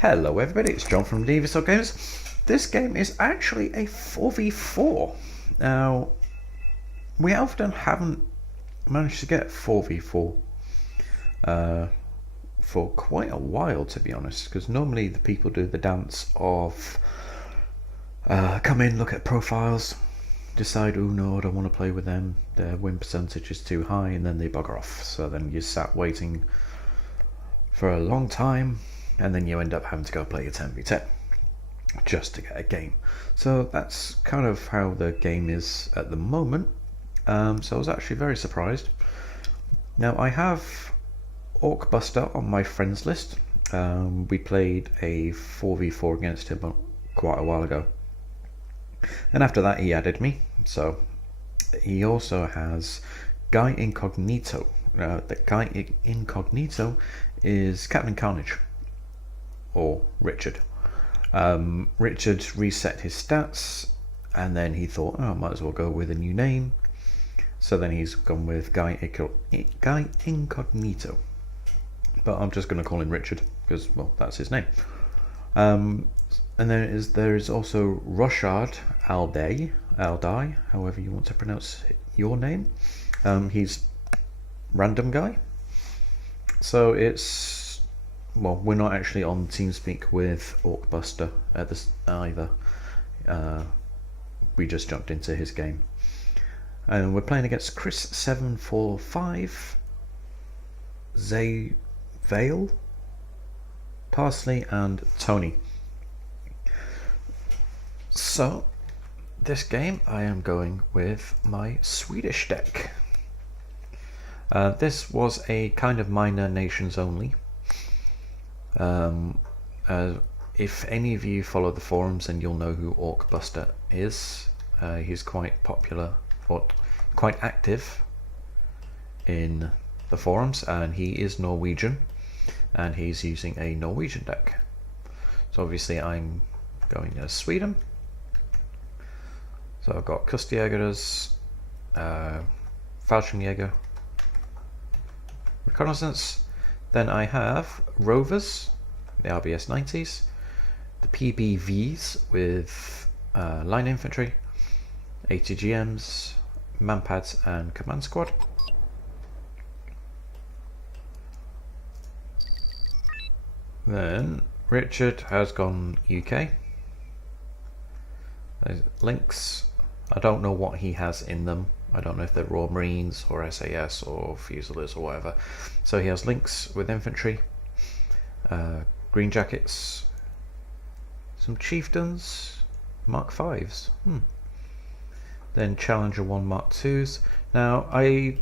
Hello everybody, it's John from Devious Games. This game is actually a 4v4. Now, we often haven't managed to get 4v4 for quite a while, to be honest, because normally the people do the dance of come in, look at profiles, decide, oh no, I don't want to play with them, their win percentage is too high, and then they bugger off. So then you sat waiting for a long time, and then you end up having to go play a 10v10 just to get a game. So that's kind of how the game is at the moment. So I was actually very surprised. Now I have Orcbuster on my friends list. We played a 4v4 against him quite a while ago, and after that he added me. So he also has Guy Incognito. The Guy Incognito is Captain Carnage, or Richard. Richard reset his stats, and then he thought, oh, I might as well go with a new name. So then he's gone with Guy Incognito. But I'm just going to call him Richard, because, well, that's his name. And then there is also Roshard Aldai, however you want to pronounce your name. He's random guy. So it's, well, we're not actually on TeamSpeak with Orcbuster at this either. We just jumped into his game, and we're playing against Chris745, Zay Vale, Parsley, and Tony. So this game I am going with my Swedish deck. This was a kind of minor nations only. If any of you follow the forums, then you'll know who Orcbuster is. He's quite popular, or quite active in the forums, and he is Norwegian, and he's using a Norwegian deck. So obviously I'm going as Sweden. So I've got Kustjägers, Fallschirmjäger, Reconnaissance. Then I have Rovers, the RBS 90s, the PBVs with Line Infantry, ATGMs, Manpads, and Command Squad. Then Richard has gone UK. There's links. I don't know what he has in them. I don't know if they're Royal Marines or SAS or Fusiliers or whatever. So he has links with infantry, green jackets, some chieftains, Mark 5s, then Challenger 1 Mark 2s. Now I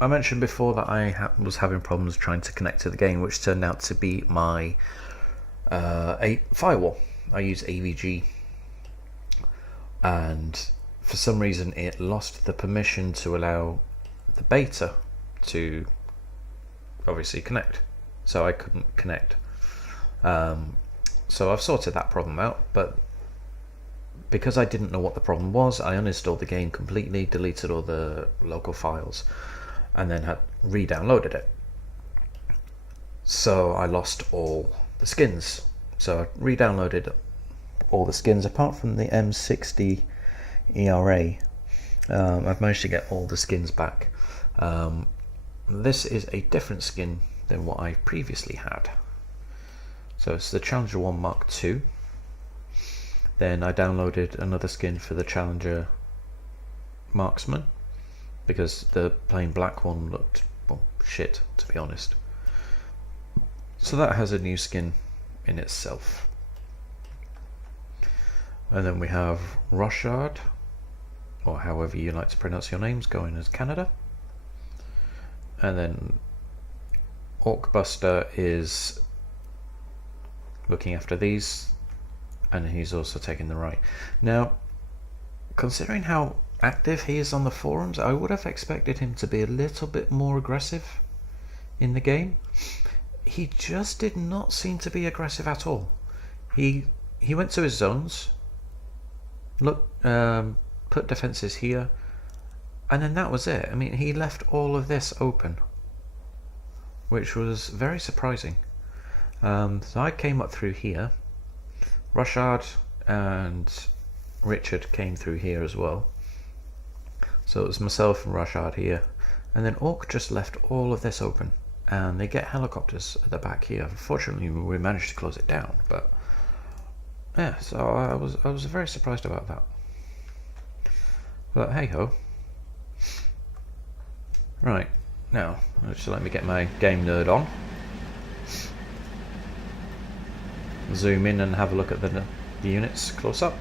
mentioned before that I was having problems trying to connect to the game, which turned out to be my firewall. I use AVG, and for some reason it lost the permission to allow the beta to obviously connect, so I couldn't connect. So I've sorted that problem out, but because I didn't know what the problem was, I uninstalled the game completely, deleted all the local files, and then had re-downloaded it. So I lost all the skins. So I re-downloaded all the skins apart from the M60 ERA. I've managed to get all the skins back. This is a different skin than what I previously had. So it's the Challenger 1 Mark II. Then I downloaded another skin for the Challenger Marksman, because the plain black one looked, well, shit, to be honest. So that has a new skin in itself. And then we have Roshard, or however you like to pronounce your names, going as Canada. And then Orcbuster is looking after these, and he's also taking the right. Now, considering how active he is on the forums, I would have expected him to be a little bit more aggressive in the game. He just did not seem to be aggressive at all. He went to his zones, put defenses here, and then that was it. I mean, he left all of this open, which was very surprising. So I came up through here. Rushard and Richard came through here as well. So it was myself and Rushard here. And then Orc just left all of this open. And they get helicopters at the back here. Unfortunately, we managed to close it down, but yeah, so I was very surprised about that. But hey ho. Right, now just let me get my game nerd on. Zoom in and have a look at the units close up.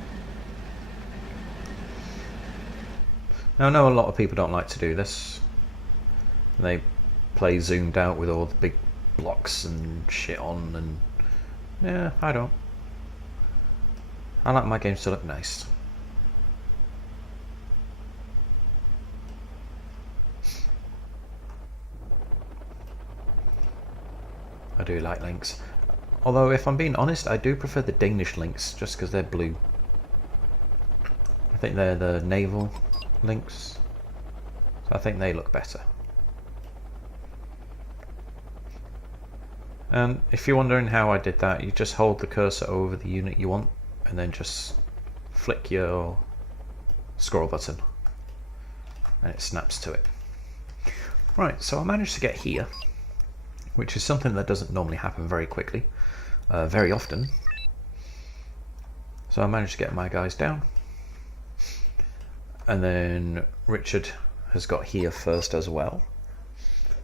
Now I know a lot of people don't like to do this. They play zoomed out with all the big blocks and shit on, and yeah, I don't. I like my games to look nice. I do like links. Although, if I'm being honest, I do prefer the Danish links, just because they're blue. I think they're the naval links, so I think they look better. And if you're wondering how I did that, you just hold the cursor over the unit you want, and then just flick your scroll button, and it snaps to it. Right, so I managed to get here, which is something that doesn't normally happen very quickly. Very often. So I managed to get my guys down, and then Richard has got here first as well.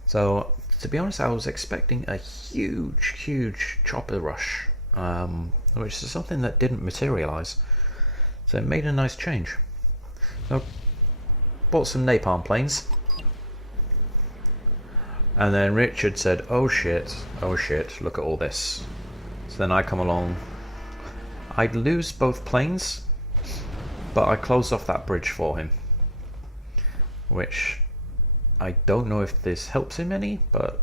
So to be honest, I was expecting a huge chopper rush, which is something that didn't materialize, so it made a nice change. So bought some napalm planes, and then Richard said, oh shit, look at all this. So then I come along. I'd lose both planes, but I closed off that bridge for him, which I don't know if this helps him any, but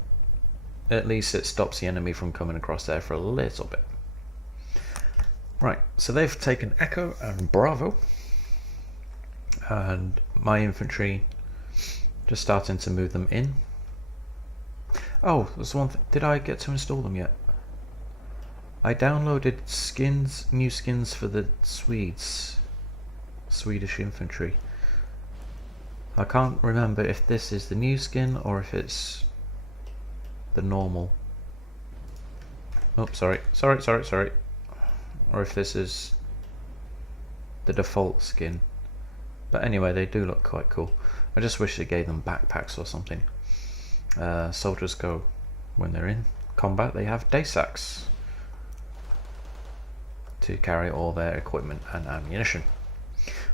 at least it stops the enemy from coming across there for a little bit. Right, so they've taken Echo and Bravo, and my infantry just starting to move them in. Oh, there's one thing. Did I get to install them yet? I downloaded skins, new skins for the Swedish infantry. I can't remember if this is the new skin or if it's the normal. Oh, sorry. Or if this is the default skin. But anyway, they do look quite cool. I just wish they gave them backpacks or something. Soldiers go, when they're in combat, they have day sacks to carry all their equipment and ammunition.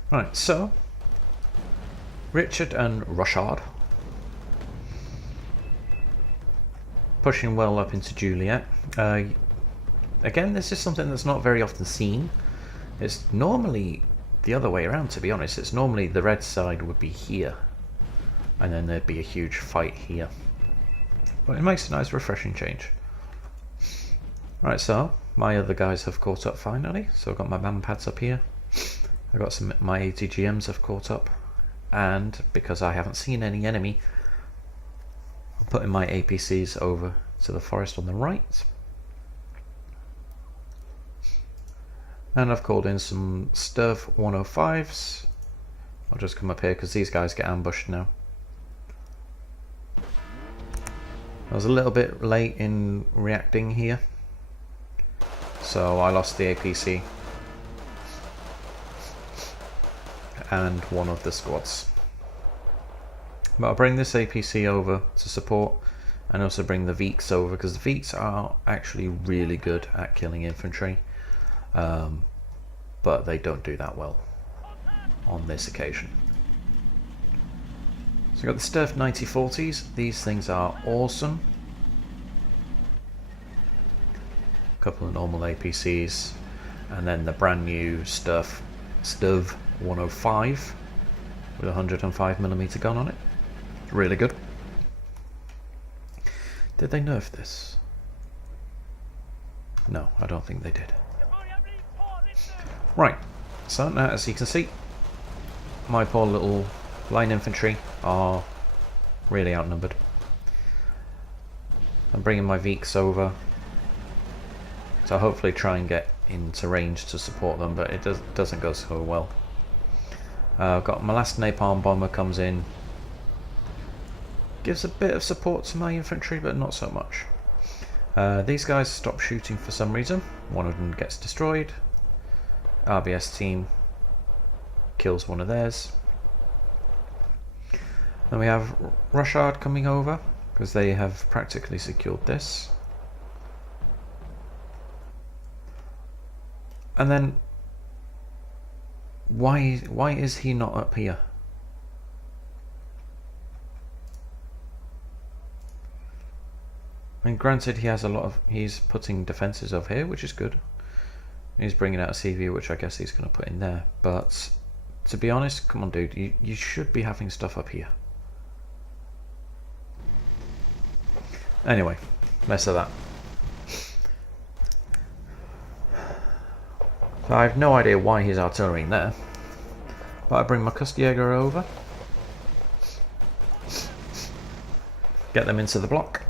Right, so Richard and Rushard pushing well up into Juliet. Again, this is something that's not very often seen. It's normally the other way around, to be honest. It's normally the red side would be here, and then there'd be a huge fight here. But it makes a nice refreshing change. Right, so my other guys have caught up finally. So I've got my man pads up here. I've got my ATGMs have caught up, and because I haven't seen any enemy, I'm putting my APCs over to the forest on the right. And I've called in some Sturf 105s. I'll just come up here because these guys get ambushed now. I was a little bit late in reacting here, so I lost the APC and one of the squads. But I'll bring this APC over to support, and also bring the Veeks over, because the Veeks are actually really good at killing infantry, but they don't do that well on this occasion. So we've got the Sturf 9040s. These things are awesome. A couple of normal APCs, and then the brand new Sturf 105 with a 105mm gun on it. Really good. Did they nerf this? No, I don't think they did. Right, so now as you can see, my poor little line infantry are really outnumbered. I'm bringing my Veeks over, So hopefully try and get into range to support them, but it doesn't go so well. I've got my last napalm bomber comes in, gives a bit of support to my infantry, but not so much. These guys stop shooting for some reason. One of them gets destroyed. RBS team kills one of theirs. Then we have Rushard coming over because they have practically secured this. And then why is he not up here? And granted, he has a lot of, he's putting defenses over here, which is good. He's bringing out a CV, which I guess he's going to put in there. But to be honest, come on, dude, you should be having stuff up here. Anyway, less of that. So I have no idea why he's artillerying there. But I bring my Kustjäger over. Get them into the block.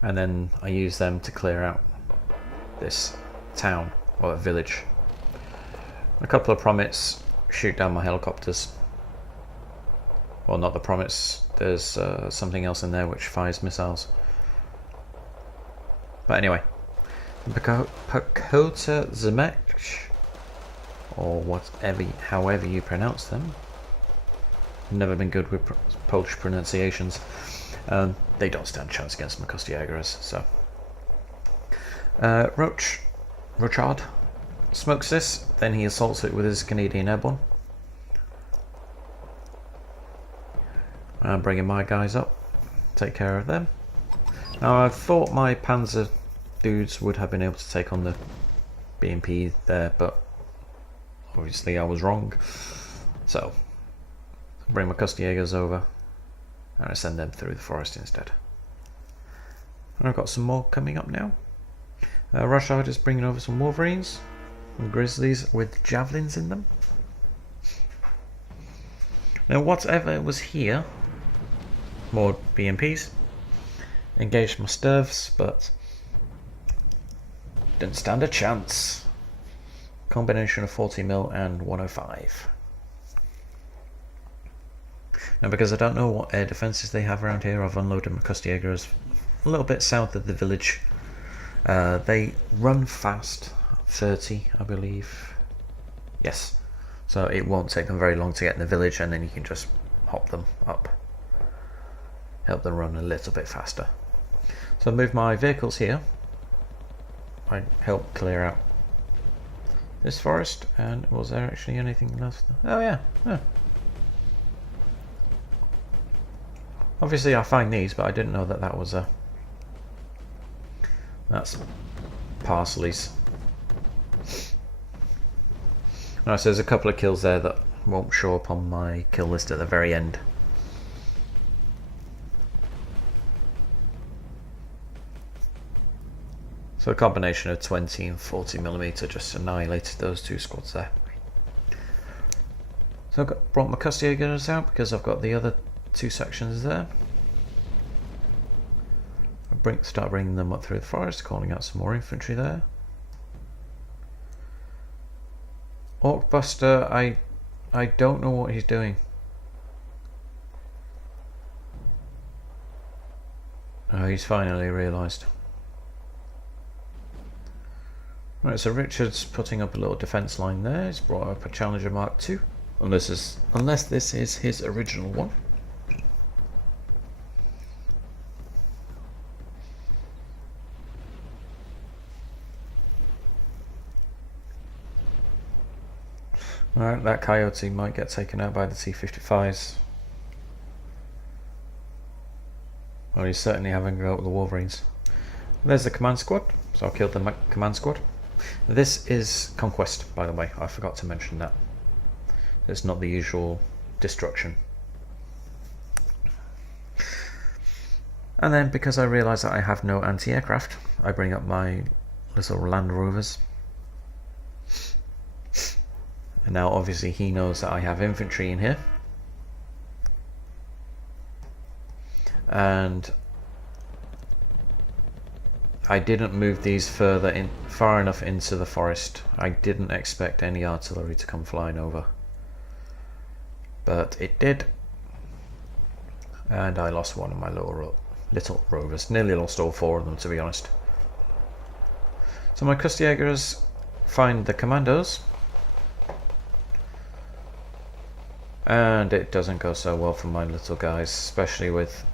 And then I use them to clear out this town, or village. A couple of Promets shoot down my helicopters. Well, not the Promets, there's something else in there which fires missiles. But anyway, Pakota Zemek, or whatever, however you pronounce them. Never been good with Polish pronunciations. They don't stand a chance against my Kustjägers, so. Rochard smokes this, then he assaults it with his Canadian airborne. I'm bringing my guys up, take care of them. Now I thought my Panzer dudes would have been able to take on the BMP there, but obviously I was wrong. So, I bring my Kustjägers over and I send them through the forest instead. And I've got some more coming up now. Rushard is bringing over some Wolverines and Grizzlies with javelins in them. Now whatever was here, more BMPs, engaged my Sturvs, but didn't stand a chance. Combination of 40mm and 105. Now because I don't know what air defences they have around here, I've unloaded my Kustjägers a little bit south of the village. They run fast, 30 I believe. Yes, so it won't take them very long to get in the village, and then you can just hop them up. Help them run a little bit faster. So I move my vehicles here. I help clear out this forest. And was there actually anything left? Oh yeah. Obviously I find these, but I didn't know that that was a... That's Parsleys. Alright, so there's a couple of kills there that won't show up on my kill list at the very end. So a combination of 20 and 40mm just annihilated those two squads there. So I've brought my Kustjägers out because I've got the other two sections there. Start bringing them up through the forest, calling out some more infantry there. Orkbuster, I don't know what he's doing. Oh, he's finally realised. Right, so Richard's putting up a little defence line there. He's brought up a Challenger Mark II, unless this is his original one. Alright, that Coyote might get taken out by the T-55s. Well, he's certainly having a go at the Wolverines. There's the command squad, so I'll kill the command squad. This is Conquest, by the way, I forgot to mention that. It's not the usual destruction. And then, because I realise that I have no anti-aircraft, I bring up my little Land Rovers. And now obviously he knows that I have infantry in here. And I didn't move these far enough into the forest. I didn't expect any artillery to come flying over, but it did, and I lost one of my little rovers. Nearly lost all 4 of them, to be honest. So my Kustjägers find the commandos, and it doesn't go so well for my little guys, especially with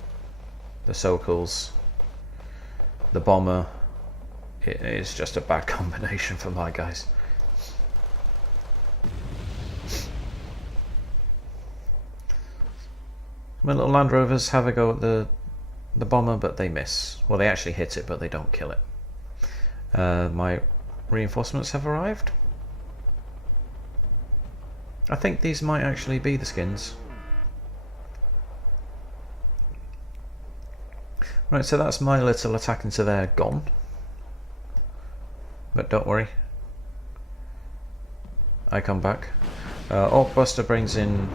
the Sokals, the bomber. It is just a bad combination for my guys. My little Land Rovers have a go at the bomber, but they miss. Well, they actually hit it, but they don't kill it. My reinforcements have arrived. I think these might actually be the skins. Right, so that's my little attack into there gone. But don't worry, I come back. Orkbuster brings in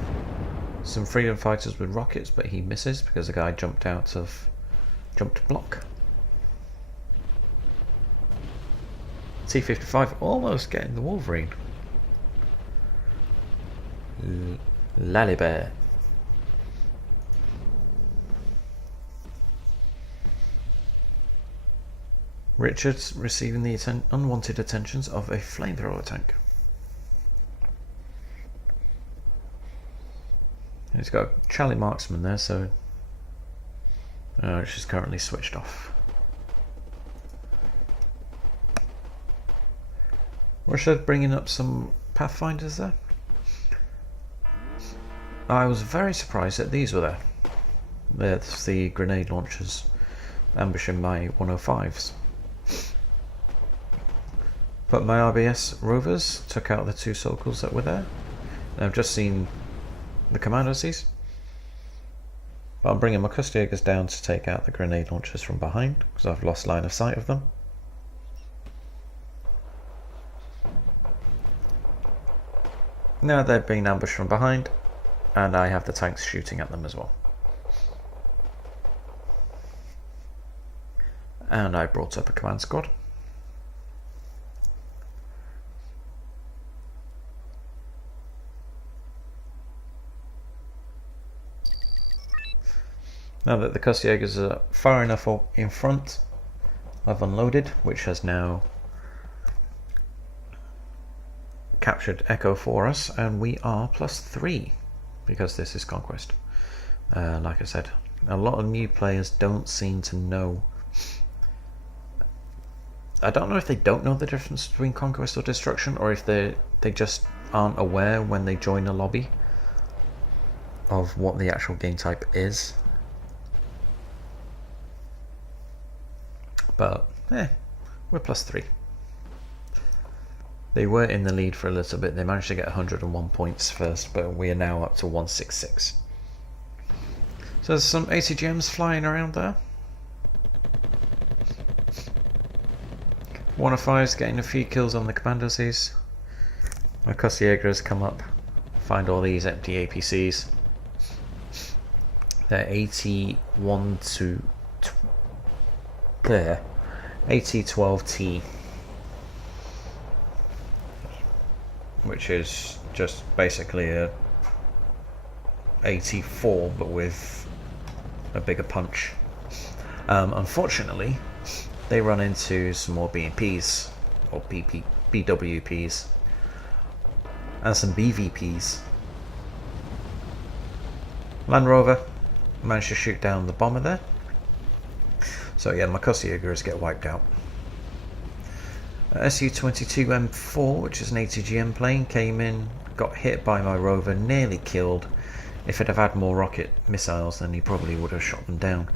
some freedom fighters with rockets, but he misses because the guy jumped block. T-55 almost getting the Wolverine. Lalibert. Richard's receiving the unwanted attentions of a flamethrower tank. He's got a Charlie Marksman there, so she's currently switched off. Richard bringing up some Pathfinders there. I was very surprised that these were there. That's the grenade launchers ambushing my 105s. But my RBS rovers took out the 2 Sokals that were there. And I've just seen the commandos. But I'm bringing my Kustjägers down to take out the grenade launchers from behind, because I've lost line of sight of them. Now they're being ambushed from behind, and I have the tanks shooting at them as well. And I brought up a command squad. Now that the Kustjägers are far enough in front, I've unloaded, which has now captured Echo for us, and we are +3 because this is Conquest. Like I said, a lot of new players don't seem to know. I don't know if they don't know the difference between Conquest or Destruction, or if they just aren't aware when they join a lobby of what the actual game type is. But we're +3. They were in the lead for a little bit. They managed to get 101 points first, but we are now up to 166. So there's some ACGMs flying around there. 105's getting a few kills on the commandos. My Kustjägers come up, find all these empty APCs. They're 81 to there. 8012T, which is just basically a 84 but with a bigger punch. Unfortunately, they run into some more BMPs or BWPs and some BVPs. Land Rover managed to shoot down the bomber there. So yeah, my Kustjägers get wiped out. Su-22M4, which is an ATGM plane, came in, got hit by my rover, nearly killed. If it had had more rocket missiles, then he probably would have shot them down.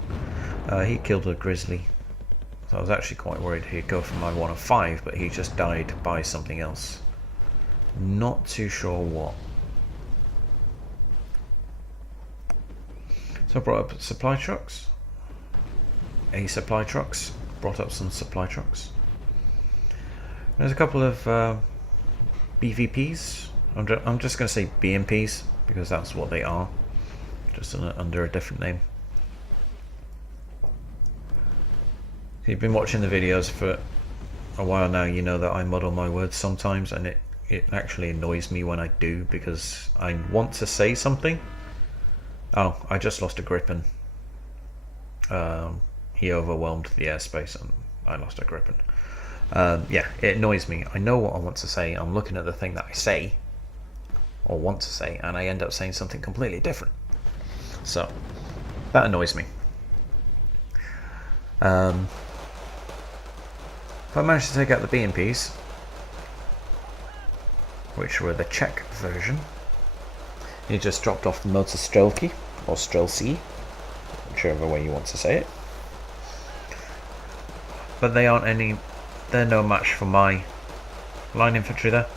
He killed a Grizzly. So I was actually quite worried he'd go for my 105, but he just died by something else. Not too sure what. So I brought up supply trucks. Brought up some supply trucks. There's a couple of BVPs. I'm just going to say BMPs because that's what they are, just under a different name. If you've been watching the videos for a while now, you know that I muddle my words sometimes, and it actually annoys me when I do, because I want to say something. Oh, I just lost a Gripen. He overwhelmed the airspace and I lost a Gripen. Yeah, it annoys me. I know what I want to say. I'm looking at the thing that I say or want to say, and I end up saying something completely different. So that annoys me. If I managed to take out the BMPs, which were the Czech version, he just dropped off the motor Strelky, or Strelcy, whichever way you want to say it. But they're no match for my line infantry there.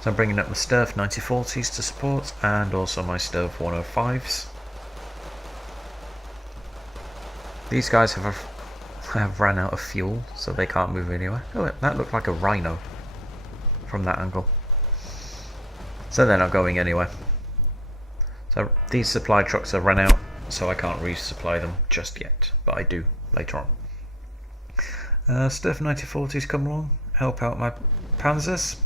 So I'm bringing up my Sturf 9040s to support, and also my Sturf 105s. These guys have ran out of fuel, so they can't move anywhere. Oh, that looked like a rhino from that angle. So they're not going anywhere. So these supply trucks have run out, so I can't resupply them just yet, but I do later on. Sturf 9040s come along, help out my Panzers.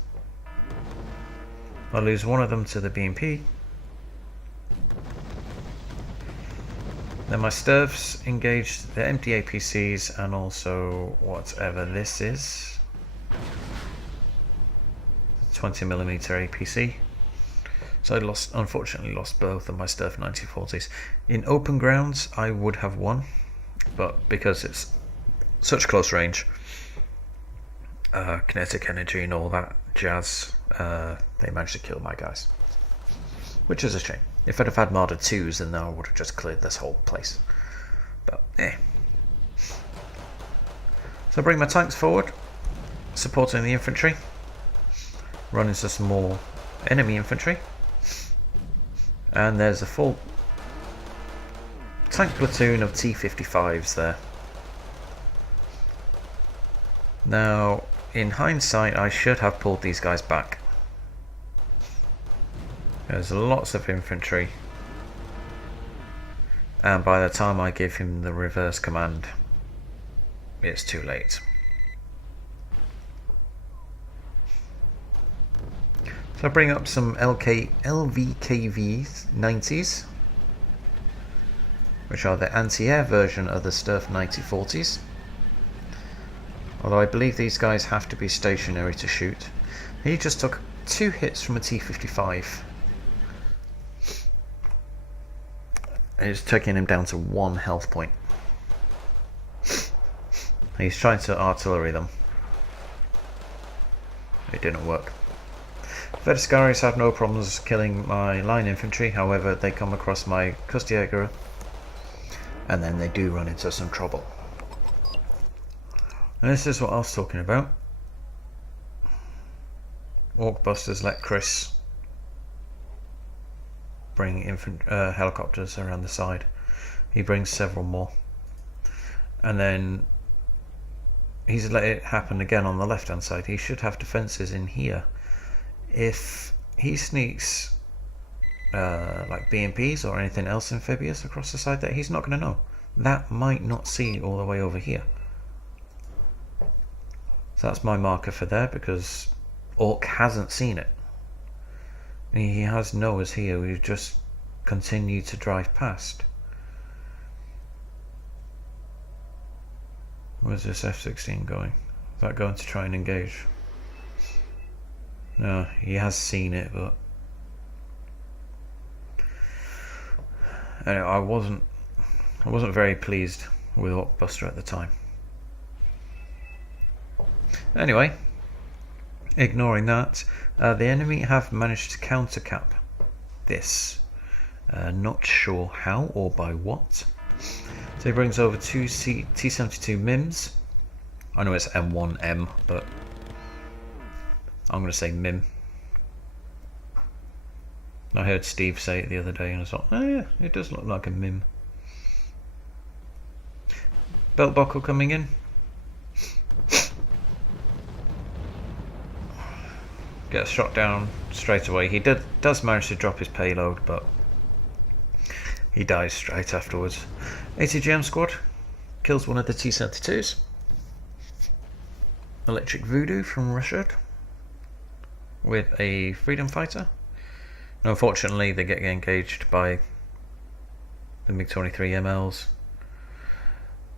I lose one of them to the BMP. Then my Sturfs engage the empty APCs and also whatever this is. 20mm APC. So I unfortunately lost both of my Sturf 9040s. In open grounds I would have won, but because it's such close range, kinetic energy and all that jazz, they managed to kill my guys, which is a shame. If I'd have had Marder 2s, then I would have just cleared this whole place, but So I bring my tanks forward, supporting the infantry, run into some more enemy infantry, and there's a full tank platoon of T-55s there. Now, in hindsight, I should have pulled these guys back. There's lots of infantry, and by the time I give him the reverse command, it's too late. So I bring up some LVKV 90s, which are the anti-air version of the Sturf 9040s. Although I believe these guys have to be stationary to shoot. He just took 2 hits from a T-55. And it's taking him down to 1 health point. He's trying to artillery them. It didn't work. Vedascaris have no problems killing my line infantry, however they come across my Kustjäger and then they do run into some trouble. And this is what I was talking about. Orkbusters let Chris bring helicopters around the side. He brings several more. And then he's let it happen again on the left hand side. He should have defences in here. If he sneaks like BMPs or anything else amphibious across the side there, he's not going to know. That might not see all the way over here. So that's my marker for there, because Orc hasn't seen it. He has Noah's here, we just continue to drive past. Where's this F-16 going? Is that going to try and engage? No, he has seen it, but anyway, I wasn't very pleased with Orkbuster at the time. Anyway, ignoring that, the enemy have managed to countercap this. Not sure how or by what. So he brings over 2 T-72 MIMs. I know it's M1M, but I'm going to say MIM. I heard Steve say it the other day and I thought, oh yeah, it does look like a MIM. Belt buckle coming in. Gets shot down straight away. He does manage to drop his payload, but he dies straight afterwards. ATGM squad kills one of the T-72s. Electric Voodoo from Russia with a Freedom Fighter. And unfortunately, they get engaged by the MiG-23 MLs.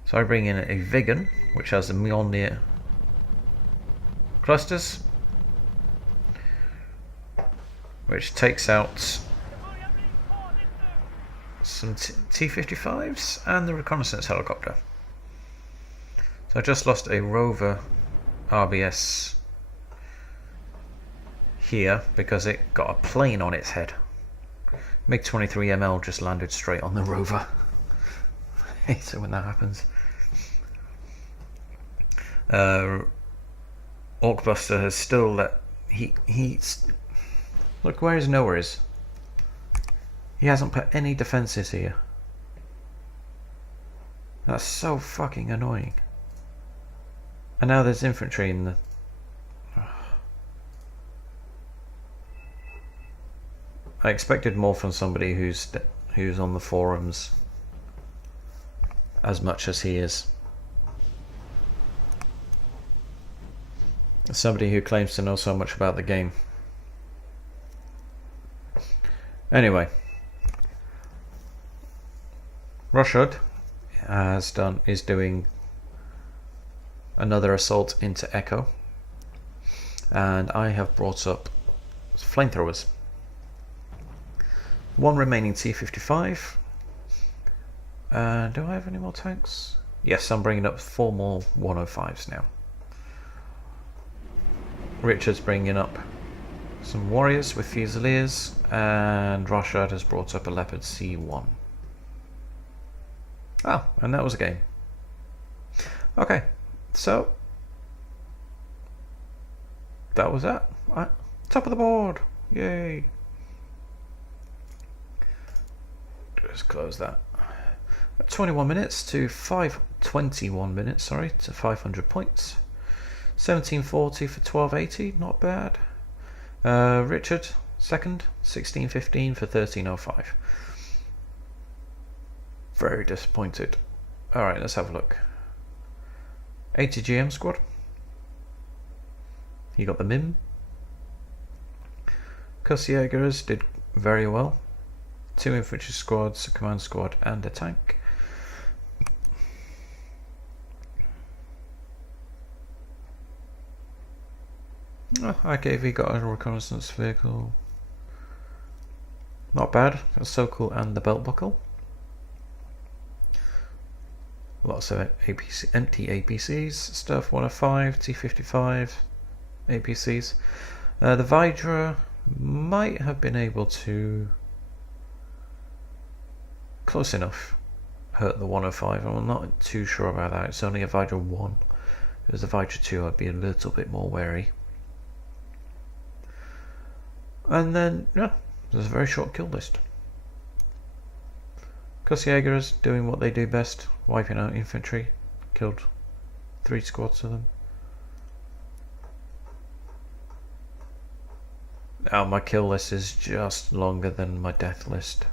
So I bring in a Vegan, which has the Mjolnir clusters, which takes out some T-55s and the reconnaissance helicopter. So I just lost a rover RBS here because it got a plane on its head. MiG-23 ML just landed straight on the rover. I hate it when that happens. Orcbuster has still let he's look where his nowhere is. He hasn't put any defences here. That's so fucking annoying. And now there's infantry in the... I expected more from somebody who's on the forums as much as he is. Somebody who claims to know so much about the game. Anyway, Rushud is doing another assault into Echo, and I have brought up flamethrowers. One remaining T-55. Do I have any more tanks? Yes, I'm bringing up 4 more 105s now. Richard's bringing up some warriors with Fusiliers, and Rushud has brought up a Leopard C1. Oh, and that was a game. Okay, so that was that. Right, top of the board. Yay. Just close that. 21 minutes to 21 minutes, sorry, to 500 points. 1740 for 1280, not bad. Richard, second, 1615 for 1305. Very disappointed. Alright, let's have a look. 80 GM squad. You got the MIM. Kussjägers did very well. 2 infantry squads, a command squad, and a tank. Oh, IKV got a reconnaissance vehicle. Not bad. That's so cool, and the belt buckle. Lots of empty APCs. Stuff 105, T-55, APCs. The Vidra might have been able to close enough hurt the 105. I'm not too sure about that. It's only a Vidra 1. If it was a Vidra 2, I'd be a little bit more wary. And then, yeah, there's a very short kill list. Kussjägers doing what they do best, wiping out infantry. Killed 3 squads of them. Now my kill list is just longer than my death list.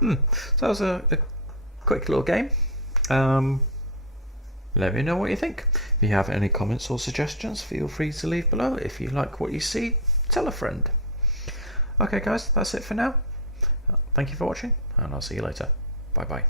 So that was a quick little game. Let me know what you think. If you have any comments or suggestions, feel free to leave below. If you like what you see, tell a friend. Okay guys, that's it for now. Thank you for watching, and I'll see you later. Bye bye.